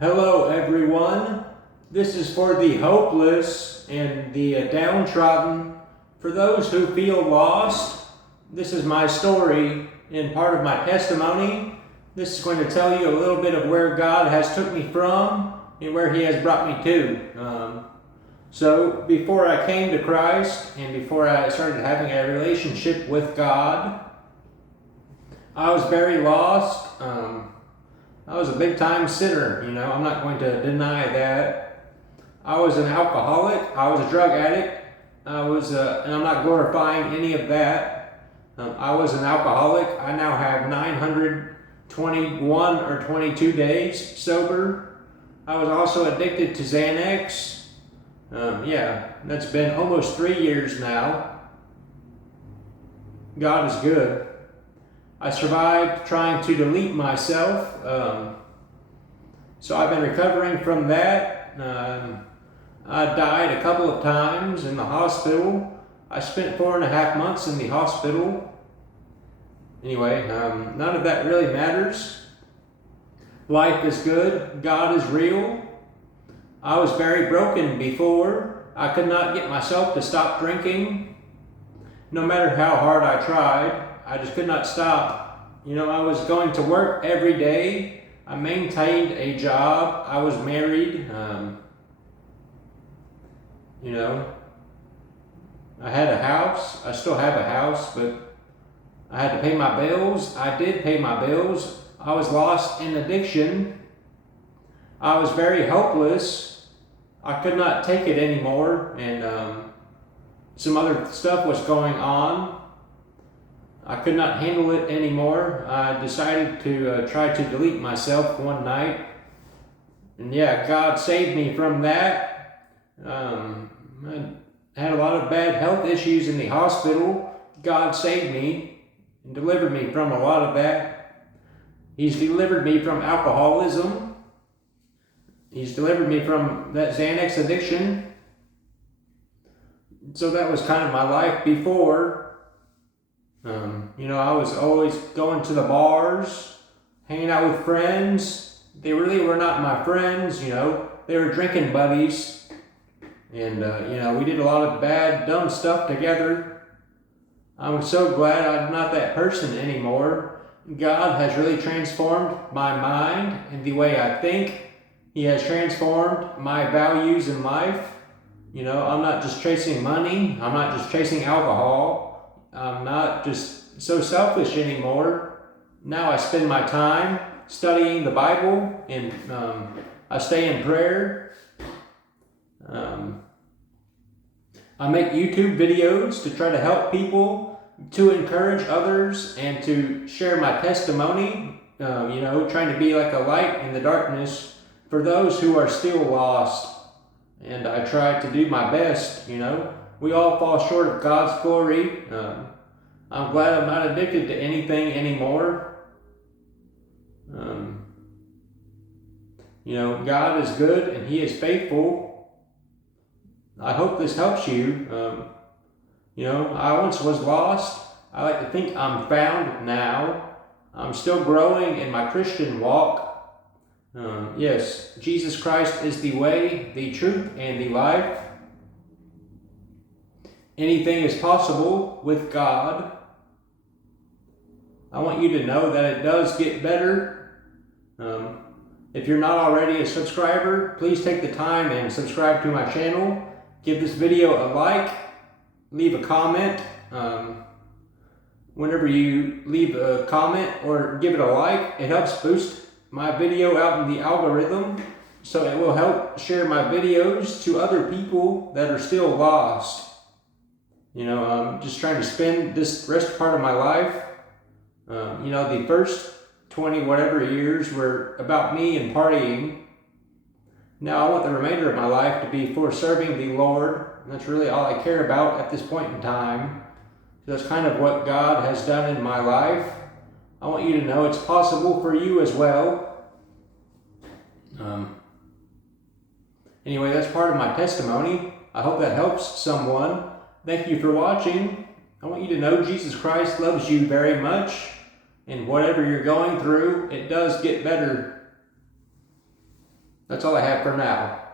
Hello everyone, this is for the hopeless and the downtrodden. For those who feel lost, this is my story and part of my testimony. This is going to tell you a little bit of where God has took me from and where He has brought me to. So before I came to Christ and before I started having a relationship with God, I was very lost. I was a big time sinner, I'm not going to deny that. I was an alcoholic, I was a drug addict, and I'm not glorifying any of that. I was an alcoholic. I now have 921 or 22 days sober. I was also addicted to Xanax. That's been almost 3 years now. God is good. I survived trying to delete myself, so I've been recovering from that. I died a couple of times in the hospital. I spent 4.5 months in the hospital. Anyway, none of that really matters. Life is good. God is real. I was very broken before. I could not get myself to stop drinking. No matter how hard I tried, I just could not stop. I was going to work every day. I maintained a job. I was married. I had a house. I still have a house, but I had to pay my bills. I did pay my bills. I was lost in addiction. I was very hopeless. I could not take it anymore, and some other stuff was going on. I could not handle it anymore. I decided to try to delete myself one night. And God saved me from that. I had a lot of bad health issues in the hospital. God saved me and delivered me from a lot of that. He's delivered me from alcoholism. He's delivered me from that Xanax addiction. So that was kind of my life before. I was always going to the bars, hanging out with friends. They really were not my friends, they were drinking buddies. And, we did a lot of bad, dumb stuff together. I'm so glad I'm not that person anymore. God has really transformed my mind and the way I think. He has transformed my values in life. I'm not just chasing money. I'm not just chasing alcohol. I'm not just so selfish anymore. Now I spend my time studying the Bible, and I stay in prayer. I make YouTube videos to try to help people, to encourage others, and to share my testimony. Trying to be like a light in the darkness for those who are still lost. And I try to do my best, We all fall short of God's glory. I'm glad I'm not addicted to anything anymore. God is good and He is faithful. I hope this helps you. I once was lost. I like to think I'm found now. I'm still growing in my Christian walk. Yes, Jesus Christ is the way, the truth, and the life. Anything is possible with God. I want you to know that it does get better. If you're not already a subscriber, please take the time and subscribe to my channel. Give this video a like. Leave a comment. Whenever you leave a comment or give it a like, it helps boost my video out in the algorithm. So it will help share my videos to other people that are still lost. I'm just trying to spend this rest part of my life. The first 20 whatever years were about me and partying. Now I want the remainder of my life to be for serving the Lord. And that's really all I care about at this point in time. So that's kind of what God has done in my life. I want you to know it's possible for you as well. Anyway, that's part of my testimony. I hope that helps someone. Thank you for watching. I want you to know Jesus Christ loves you very much. And whatever you're going through, it does get better. That's all I have for now.